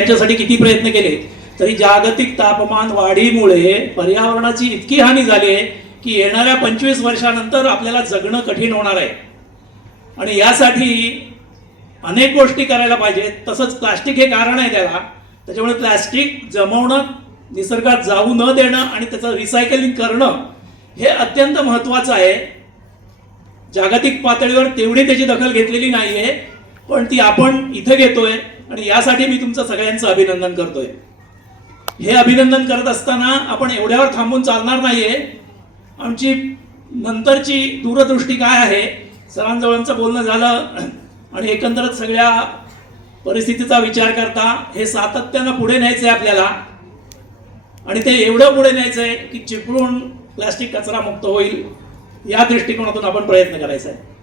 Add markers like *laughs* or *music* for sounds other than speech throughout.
याच्यासाठी किती प्रयत्न केले? तरी जागतिक तापमान वाढीमुळे पर्यावरणाची इतकी हानी झाली आहे की येणाऱ्या पंचवीस वर्षानंतर आपल्याला जगणं कठीण होणार आहे. आणि यासाठी अनेक गोष्टी करायला पाहिजेत. तसंच प्लास्टिक हे कारण आहे त्याला. त्याच्यामुळे प्लास्टिक जमवणं निसर्गात जाऊ न देणं आणि त्याचं रिसायकलिंग करणं हे अत्यंत महत्त्वाचं आहे. जागतिक पातळीवर तेवढी त्याची दखल घेतलेली नाही आहे पण ती आपण इथं घेतोय. आणि यासाठी मी तुमचं सगळ्यांचं अभिनंदन करतोय. हे अभिनंदन करत असताना आपण एवढ्यावर थांबून चालणार नाहीये. आमची नंतरची दूरदृष्टी काय आहे सरांजवळचं बोलणं झालं आणि एकंदरच सगळ्या परिस्थितीचा विचार करता हे सातत्यानं पुढे न्यायचं आहे आपल्याला. आणि ते एवढं पुढे न्यायचं आहे की चिपळूण प्लास्टिक कचरा मुक्त होईल या दृष्टिकोनातून आपण प्रयत्न करायचा आहे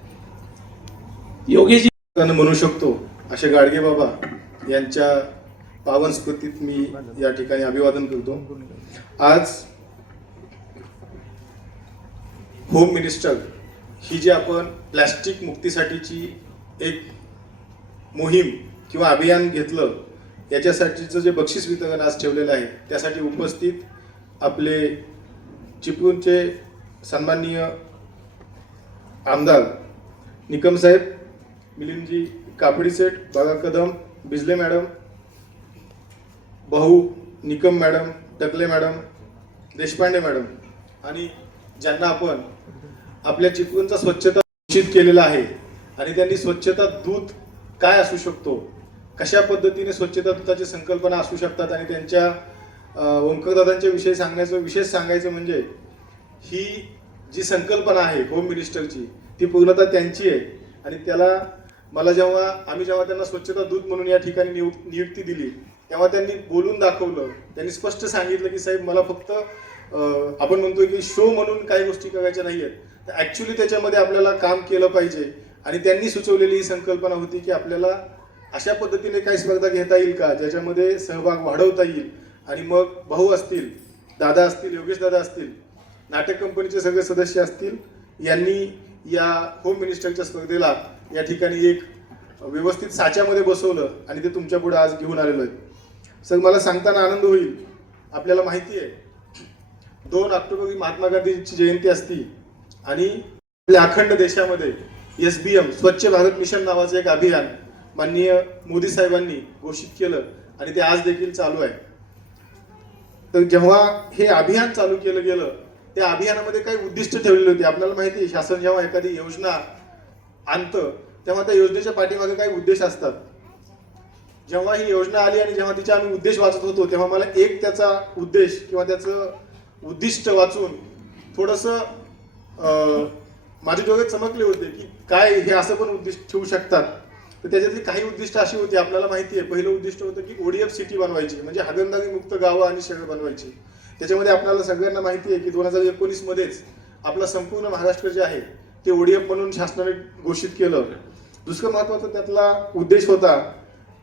योगेश म्हणू शकतो असे गाडगे बाबा यांच्या पावन स्मृतीत मी या ठिकाणी अभिवादन करतो. आज होम मिनिस्टर ही जी आपण प्लॅस्टिक मुक्तीसाठीची एक मोहीम किंवा अभियान घेतलं याच्यासाठीचं जे बक्षीस वितरण आज ठेवलेलं आहे त्यासाठी उपस्थित आपले चिपळूणचे सन्माननीय आमदार निकम साहेब मिलिंदजी कापडी सेठ बागा कदम बिजले मॅडम भाऊ Nikam madam Takle madam Deshpande madam. आणि ज्यांना आपण आपल्या चिपळूणचा स्वच्छता निश्चित केलेला आहे आणि त्यांनी स्वच्छता दूत काय असू शकतो? कशा पद्धतीने स्वच्छता दूताची संकल्पना असू शकतात? आणि त्यांच्या ओंकरदादांच्या विषयी सांगण्याचं विशेष सांगायचं म्हणजे ही जी संकल्पना आहे होम मिनिस्टरची ती पूर्णतः त्यांची आहे. आणि त्याला मला जेव्हा आम्ही जेव्हा त्यांना स्वच्छता दूत म्हणून या ठिकाणी नियु नियुक्ती दिली तेव्हा त्यांनी बोलून दाखवलं. त्यांनी स्पष्ट सांगितलं की साहेब मला फक्त आपण म्हणतो की शो म्हणून काही गोष्टी करायच्या नाही आहेत तर ॲक्च्युली त्याच्यामध्ये आपल्याला काम केलं पाहिजे. आणि त्यांनी सुचवलेली ही संकल्पना होती की आपल्याला अशा पद्धतीने काही स्पर्धा घेता येईल का ज्याच्यामध्ये सहभाग वाढवता येईल? आणि मग भाऊ असतील दादा असतील योगेश दादा असतील नाटक कंपनीचे सगळे सदस्य असतील यांनी या होम मिनिस्टरच्या स्पर्धेला या ठिकाणी एक व्यवस्थित साच्यामध्ये बसवलं आणि ते तुमच्यापुढे आज घेऊन आलेलो आहे सर मला सांगताना आनंद होईल. आपल्याला माहिती आहे दोन ऑक्टोबर महात्मा गांधीची जयंती असती आणि आपल्या अखंड देशामध्ये एस बी एम स्वच्छ भारत मिशन नावाचं एक अभियान माननीय मोदी साहेबांनी घोषित केलं आणि ते आज देखील चालू आहे. तर जेव्हा हे अभियान चालू केलं गेलं त्या अभियानामध्ये काही उद्दिष्ट ठेवलेली होती. आपल्याला माहिती आहे शासन जेव्हा एखादी योजना आणतं तेव्हा त्या योजनेच्या पाठीमागे काही उद्देश असतात. जेव्हा ही योजना आली आणि जेव्हा तिचा आम्ही उद्देश वाचत होतो तेव्हा मला एक त्याचा उद्देश किंवा त्याचं उद्दिष्ट वाचून थोडंसं माझे डोळे चमकले होते की काय हे असं पण उद्दिष्ट ठेवू शकतात. तर त्याच्यातली काही उद्दिष्ट अशी होती आपल्याला माहिती आहे. पहिलं उद्दिष्ट होतं की ओडीएफ सिटी बनवायची म्हणजे हगनदागी मुक्त गावं आणि शहर बनवायची. त्याच्यामध्ये आपल्याला सगळ्यांना माहिती आहे की दोन हजार एकोणीस मध्येच आपलं संपूर्ण महाराष्ट्र जे आहे ते ओडीएफ म्हणून शासनाने घोषित केलं दुसरं महत्त्वाचा त्यातला उद्देश होता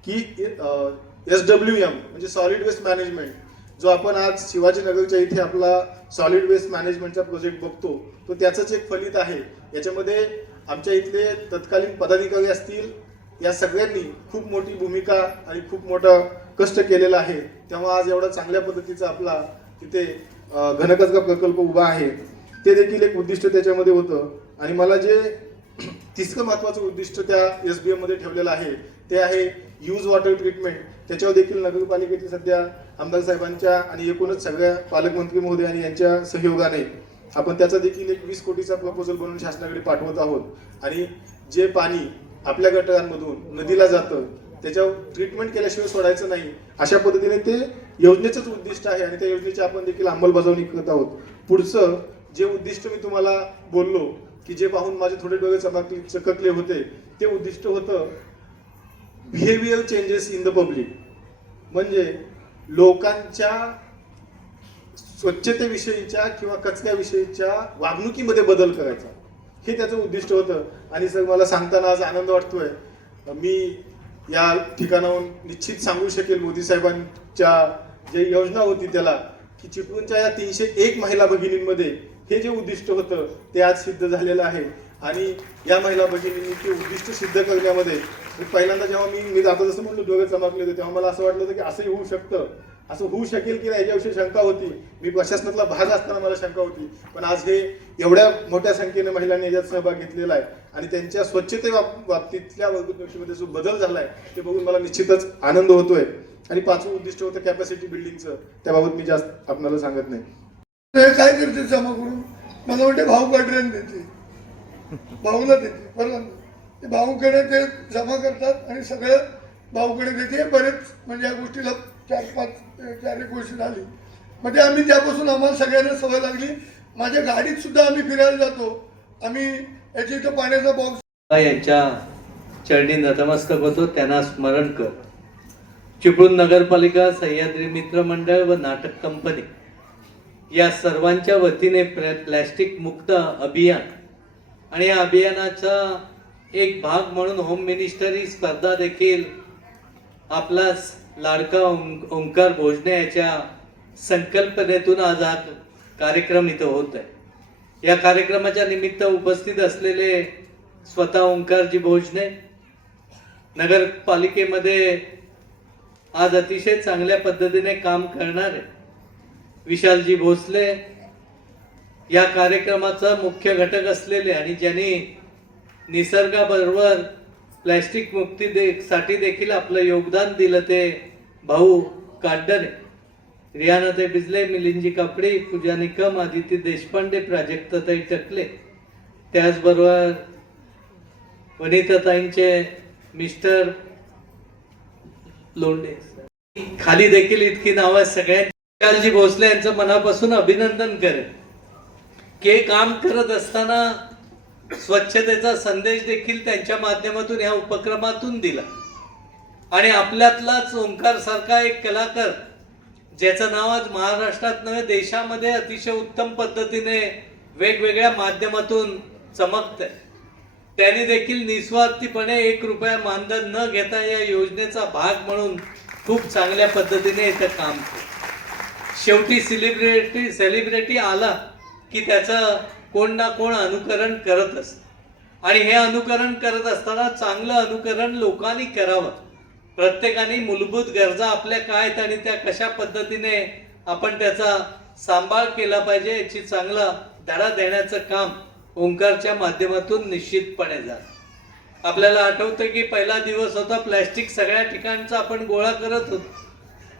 की एस डब्ल्यू एम म्हणजे सॉलिड वेस्ट मॅनेजमेंट जो आपण आज शिवाजीनगरच्या इथे आपला सॉलिड वेस्ट मॅनेजमेंटचा प्रोजेक्ट बघतो तो त्याचंच एक फलित आहे. याच्यामध्ये आमच्या इथले तत्कालीन पदाधिकारी असतील या सगळ्यांनी खूप मोठी भूमिका आणि खूप मोठं कष्ट केलेलं आहे. तेव्हा आज एवढा चांगल्या पद्धतीचा आपला तिथे अं, घनकचरा प्रकल्प उभा आहे. ते देखील एक उद्दिष्ट त्याच्यामध्ये होतं. आणि मला जे तिसरं महत्वाचं उद्दिष्ट त्या एस बी एममध्ये ठेवलेलं आहे ते आहे यूज वॉटर ट्रीटमेंट त्याच्यावर देखील नगरपालिकेचे सध्या आमदार साहेबांच्या आणि एकूणच सगळ्या पालकमंत्री महोदय आणि यांच्या सहयोगाने आपण त्याचा देखील एक वीस कोटीचा प्रपोजल बनवून शासनाकडे पाठवत आहोत. आणि जे पाणी आपल्या गटारांमधून नदीला जातं त्याच्यावर ट्रीटमेंट केल्याशिवाय सोडायचं नाही अशा पद्धतीने ते योजनेचंच उद्दिष्ट आहे आणि त्या योजनेची आपण देखील अंमलबजावणी करत आहोत. पुढचं जे उद्दिष्ट मी तुम्हाला बोललो की जे पाहून माझे थोडे डोळे चमकले चककले होते ते उद्दिष्ट होतं behaviour changes in the public म्हणजे लोकांच्या स्वच्छतेविषयीच्या किंवा कचऱ्याविषयीच्या वागणुकीमध्ये बदल करायचा. हे त्याचं उद्दिष्ट होतं. आणि सर मला सांगताना आज आनंद वाटतोय. मी या ठिकाणाहून निश्चित सांगू शकेल मोदी साहेबांच्या जे योजना होती त्याला की चिपळूणच्या या तीनशे एक महिला भगिनींमध्ये हे जे उद्दिष्ट होतं ते आज सिद्ध झालेलं आहे. आणि या महिला भगिनींनी ते उद्दिष्ट सिद्ध करण्यामध्ये पहिल्यांदा जेव्हा मी मी जाता जसं म्हणलो डोळे चमकले होते तेव्हा मला असं वाटलं होतं की असंही होऊ शकतं. असं होऊ शकेल की नाही याच्याविषयी शंका होती. मी प्रशासनातला भाग असताना मला शंका होती. पण आज हे एवढ्या मोठ्या संख्येने महिलांनी याच्यात सहभाग घेतलेला आहे. आणि त्यांच्या स्वच्छते बाबतीतल्या वर्गदोषीमध्ये जो बदल झाला आहे ते बघून मला निश्चितच आनंद होतोय. आणि पाचवं उद्दिष्ट होतं कॅपॅसिटी बिल्डिंगचं त्याबाबत मी जास्त आपणाला सांगत नाही. हे काय करते जमा करून? मला वाटते भाऊ पाटऱ्यान देते भाऊला देते बरोबर. ते भाऊकडे ते जमा करतात आणि सगळं भाऊकडे देते. बरेच म्हणजे या गोष्टीला चार पाच चार एक गोष्टी झाली. म्हणजे आम्ही त्यापासून आम्हाला सगळ्यांना सवय लागली माझ्या गाडीत सुद्धा आम्ही फिरायला जातो. आम्ही याच्या इथं पाण्याचा बॉक्स यांच्या चरणी नतमस्तक होतो त्यांना स्मरण कर. चिपळूण नगरपालिका सह्याद्री मित्र मंडळ व नाटक कंपनी या सर्वांच्या वतीने प्लॅ प्लॅस्टिक मुक्त अभियान. आणि या अभियानाचा एक भाग म्हणून होम मिनिस्टर ही स्पर्धा देखील आपला लाडका ओंकार भोजने याच्या संकल्पनेतून आज हा कार्यक्रम इथं होत आहे. या कार्यक्रमाच्या निमित्त उपस्थित असलेले स्वतः ओंकारजी भोजने नगरपालिकेमध्ये आज अतिशय चांगल्या पद्धतीने काम करणारे विशालजी भोसले या कार्यक्रमाचा मुख्य घटक असलेले आणि ज्यांनी निसर्गाबरोबर प्लॅस्टिक मुक्ती दे साठी देखील आपलं योगदान दिलं ते भाऊ काड्डरे रियानाताई बिजले मिलिंदजी कपडे पूजा निकम आदिती देशपांडे प्राजक्ताताई टकले त्याचबरोबर वनिताताईंचे मिस्टर लोंढे खाली देखील इतकी नावं आहेत सगळ्यांची. विशालजी भोसले यांचं मनापासून अभिनंदन करेन. की हे काम करत असताना स्वच्छतेचा संदेश देखील त्यांच्या माध्यमातून या उपक्रमातून दिला. आणि आपल्यातलाच ओंकार सारखा एक कलाकार ज्याचं नाव आज महाराष्ट्रात नव्हे देशामध्ये अतिशय उत्तम पद्धतीने वेगवेगळ्या माध्यमातून चमकतंय. त्यांनी देखील निस्वार्थीपणे एक रुपया मानधन न घेता या योजनेचा भाग म्हणून खूप चांगल्या पद्धतीने इथं काम केलं. शेवटी सेलिब्रिटी सेलिब्रिटी आला की त्याचं कोण ना कोण अनुकरण करत असत. आणि हे अनुकरण करत असताना चांगलं अनुकरण लोकांनी करावं. प्रत्येकाने मूलभूत गरजा आपल्या काय आहेत आणि त्या कशा पद्धतीने आपण त्याचा सांभाळ केला पाहिजे याची चांगला धडा देण्याचं काम ओंकारच्या माध्यमातून निश्चितपणे झालं. आपल्याला आठवतं की पहिला दिवस होता प्लॅस्टिक सगळ्या ठिकाणचा आपण गोळा करत होतो.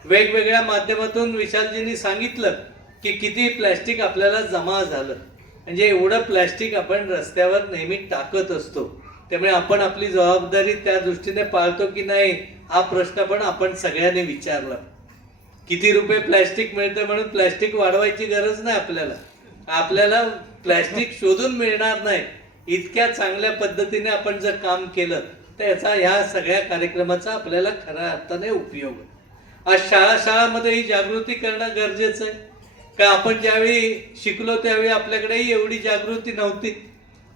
वेगवेगळ्या माध्यमातून विशालजींनी सांगितलं की किती प्लॅस्टिक आपल्याला जमा झालं. म्हणजे एवढं प्लॅस्टिक आपण रस्त्यावर नेहमी टाकत असतो. त्यामुळे आपण आपली जबाबदारी त्या दृष्टीने पाळतो की नाही हा प्रश्न पण आपण सगळ्यांनी विचारला. किती रुपये प्लॅस्टिक मिळतं म्हणून प्लॅस्टिक वाढवायची गरज नाही आपल्याला. आपल्याला प्लॅस्टिक *laughs* शोधून मिळणार नाही. इतक्या चांगल्या पद्धतीने आपण जर काम केलं तर याचा ह्या सगळ्या कार्यक्रमाचा आपल्याला खऱ्या अर्थाने उपयोग आहे. आज शाळा शाळामध्ये ही जागृती करणं गरजेचं आहे. का आपण ज्यावेळी शिकलो त्यावेळी आपल्याकडेही एवढी जागृती नव्हती.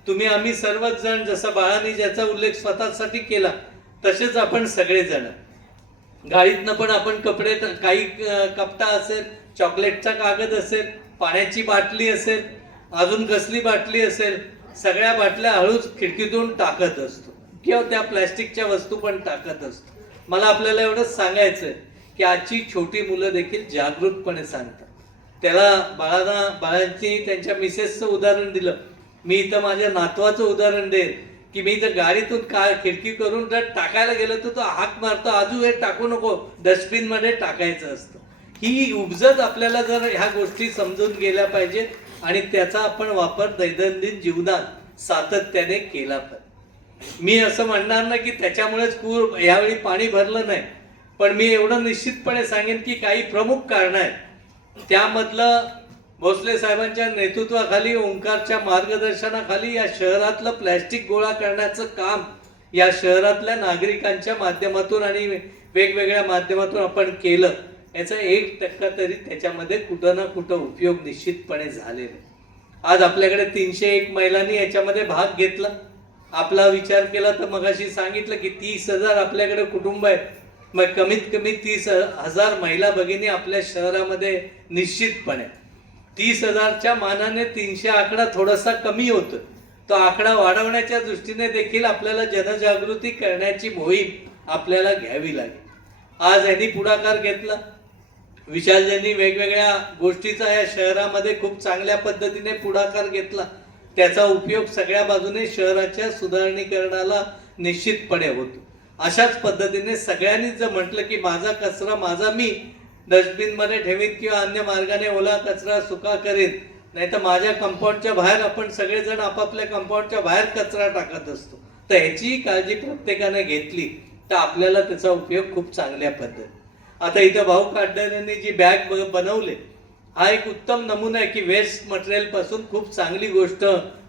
तुम्ही आम्ही सर्वच जण जसं बाळाने ज्याचा उल्लेख स्वतःसाठी केला तसेच आपण सगळेजण. गाडीतनं पण आपण कपडे काही कपटा असेल चॉकलेटचा कागद असेल पाण्याची बाटली असेल अजून कसली बाटली असेल सगळ्या बाटल्या हळूच खिडकीतून टाकत असतो. किंवा त्या प्लॅस्टिकच्या वस्तू पण टाकत असतो. मला आपल्याला एवढंच सांगायचं आहे की आजची छोटी मुलं देखील जागृतपणे सांगतात. त्याला बाळांना बाळांची त्यांच्या मिसेसचं उदाहरण दिलं. मी इथं माझ्या नातवाचं उदाहरण देईन की मी इथं गाडीतून का खिडकी करून जर टाकायला गेलो तर तो हात मारतो आजू हे टाकू नको डस्टबिनमध्ये टाकायचं असतं. ही उपजत आपल्याला जर ह्या गोष्टी समजून गेल्या पाहिजेत आणि त्याचा आपण वापर दैनंदिन जीवनात सातत्याने केला पाहिजे. मी असं म्हणणार ना की त्याच्यामुळेच पूर यावेळी पाणी भरलं नाही. पण मी एवढं निश्चितपणे सांगेन की काही प्रमुख कारणं आहेत. त्यामधलं भोसले साहेबांच्या नेतृत्वाखाली ओंकारच्या मार्गदर्शनाखाली या शहरातलं प्लॅस्टिक गोळा करण्याचं काम या शहरातल्या नागरिकांच्या माध्यमातून आणि वेगवेगळ्या माध्यमातून आपण केलं याचा एक टक्का तरी त्याच्यामध्ये कुठं ना कुठं उपयोग निश्चितपणे झालेला आहे. आज आपल्याकडे तीनशे एक महिलांनी याच्यामध्ये भाग घेतला. आपला विचार केला तर मगाशी सांगितलं की तीस हजार आपल्याकडे कुटुंब आहेत मग कमीत कमी तीस हजार महिला भगिनी आपल्या शहरामध्ये निश्चितपणे. तीस हजारच्या मानाने तीनशे आकडा थोडासा कमी होतो तो आकडा वाढवण्याच्या दृष्टीने देखील आपल्याला जनजागृती करण्याची मोहीम आपल्याला घ्यावी लागेल. आज यांनी पुढाकार घेतला. विशालजींनी वेगवेगळ्या गोष्टीचा या शहरामध्ये खूप चांगल्या पद्धतीने पुढाकार घेतला. त्याचा उपयोग सगळ्या बाजूने शहराच्या सुधारणीकरणाला निश्चितपणे होतो. अशाच पद्धतीने सगळ्यांनी जर म्हटलं की माझा कचरा माझा मी डस्टबिनमध्ये ठेवीन किंवा अन्य मार्गाने ओला कचरा सुका करेन नाही तर माझ्या कंपाऊंडच्या बाहेर आपण सगळेजण आपापल्या कंपाऊंडच्या बाहेर कचरा टाकत असतो. तर ह्याचीही काळजी प्रत्येकाने घेतली तर आपल्याला त्याचा उपयोग खूप चांगल्या पद्धत आता इथं भाऊ काढणाऱ्यांनी जी बॅग ब- बनवले हा एक उत्तम नमुना आहे की वेस्ट मटेरियलपासून खूप चांगली गोष्ट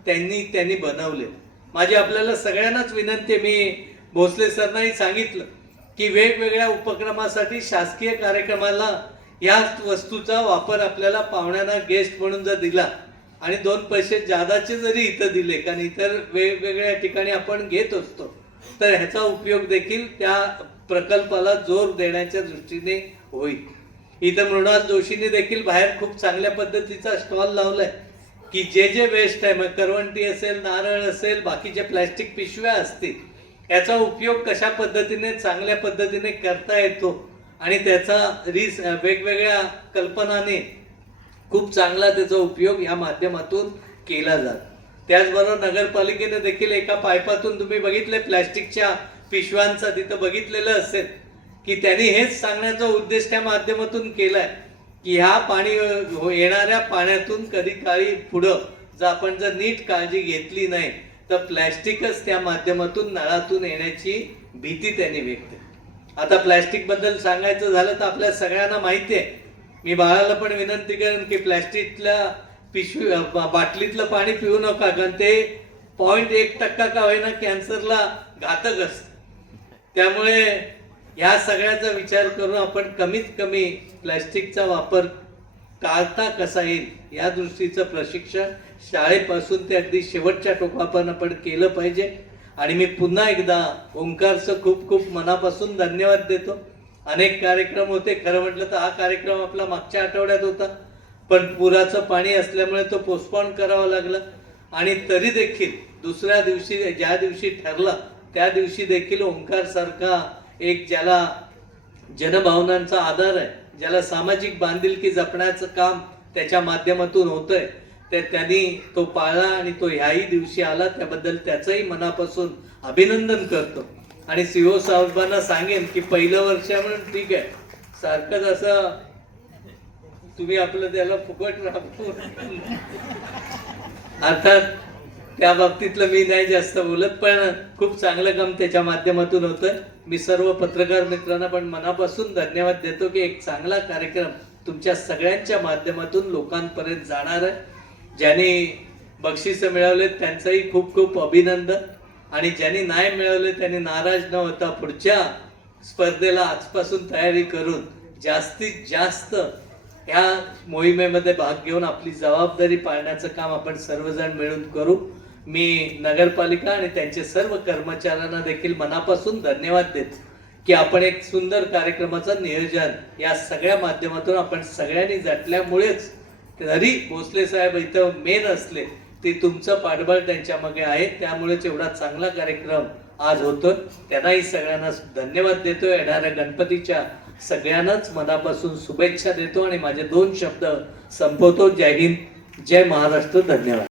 त्यांनी त्यांनी बनवले. माझी आपल्याला सगळ्यांनाच विनंती मी भोसले सरनाही सांगितलं की वेगवेगळ्या उपक्रमासाठी शासकीय कार्यक्रमाला या वस्तूचा वापर आपल्याला पाहुण्यांना गेस्ट म्हणून जर दिला आणि दोन पैसे जादाचे जरी इथं दिले कारण इतर वेगवेगळ्या ठिकाणी आपण घेत असतो तर ह्याचा उपयोग देखील त्या प्रकल्पाला जोर देण्याच्या दृष्टीने होईल. इथं मृणाल जोशीने देखील बाहेर खूप चांगल्या पद्धतीचा स्टॉल लावलाय की जे जे वेस्ट आहे मग करवंटी असेल नारळ असेल बाकीच्या प्लॅस्टिक पिशव्या असतील याचा उपयोग कशा पद्धतीने चांगल्या पद्धतीने करता येतो आणि त्याचा रिस वेगवेगळ्या कल्पनाने खूप चांगला त्याचा उपयोग या माध्यमातून केला जातो. त्याचबरोबर नगरपालिकेने देखील एका पाईपातून तुम्ही बघितले प्लॅस्टिकच्या पिशव्यांचा तिथं बघितलेलं असेल की त्यांनी हेच सांगण्याचा उद्देश त्या माध्यमातून केला आहे की ह्या पाणी येणाऱ्या पाण्यातून कधी काळी पुढं जर आपण जर नीट काळजी घेतली नाही तर प्लॅस्टिकच त्या माध्यमातून नळातून येण्याची भीती त्यांनी व्यक्त केली. आता प्लॅस्टिकबद्दल सांगायचं झालं तर आपल्या सगळ्यांना माहिती आहे मी बाळाला पण विनंती करेन की प्लॅस्टिकला पिशवी बा- बाटलीतलं पाणी पिऊ नका कारण ते पॉईंट एक टक्का का होईना कॅन्सरला घातक असतं त्यामुळे या सगळ्याचा विचार करून आपण कमीत कमी प्लॅस्टिकचा वापर टाळता कसा येईल या दृष्टीचं प्रशिक्षण शाळेपासून ते अगदी शेवटच्या टोकापर्यंत आपण केलं पाहिजे. आणि मी पुन्हा एकदा ओंकारचं खूप खूप मनापासून धन्यवाद देतो. अनेक कार्यक्रम होते. खरं म्हटलं तर हा कार्यक्रम आपला मागच्या आठवड्यात होता. पण पुराचं पाणी असल्यामुळे तो पोस्टपॉन करावा लागला. आणि तरी देखील दुसऱ्या दिवशी ज्या दिवशी ठरला त्या दिवशी देखील ओंकारसारखा एक ज्याला जनभावनांचा आधार आहे ज्याला सामाजिक बांधिलकी जपण्याचं काम त्याच्या माध्यमातून होतंय. ते त्यांनी तो पाळला आणि तो ह्याही दिवशी आला त्याबद्दल त्याचंही मनापासून अभिनंदन करतो. आणि सीओ साहेबांना सांगेन की पहिलं वर्ष म्हणून ठीक आहे. सारखंच असं तुम्ही आपलं त्याला फुकट राबवून अर्थात त्या बाबतीतलं मी नाही जास्त बोलत पण खूप चांगलं काम त्याच्या माध्यमातून होतं. मी सर्व पत्रकार मित्रांना पण मनापासून धन्यवाद देतो की एक चांगला कार्यक्रम तुमच्या सगळ्यांच्या माध्यमातून लोकांपर्यंत जाणार आहे. ज्यांनी बक्षिसं मिळवलेत त्यांचंही खूप खूप अभिनंदन. आणि ज्यांनी नाही मिळवले त्यांनी नाराज न होता पुढच्या स्पर्धेला आजपासून तयारी करून जास्तीत जास्त ह्या मोहिमेमध्ये भाग घेऊन आपली जबाबदारी पाळण्याचं काम आपण सर्वजण मिळून करू. मी नगरपालिका आणि त्यांचे सर्व कर्मचाऱ्यांना देखील मनापासून धन्यवाद देतो की आपण एक सुंदर कार्यक्रमाचं नियोजन या सगळ्या माध्यमातून आपण सगळ्यांनी जटल्यामुळेच तरी भोसले साहेब इथं मेन असले ते तुमचं पाठबळ त्यांच्या मागे आहे त्यामुळेच एवढा चांगला कार्यक्रम आज होतो त्यांनाही सगळ्यांना धन्यवाद देतो येणाऱ्या गणपतीच्या सगळ्यांनाच मनापासून शुभेच्छा देतो आणि माझे दोन शब्द संपवतो. जय हिंद जय महाराष्ट्र धन्यवाद.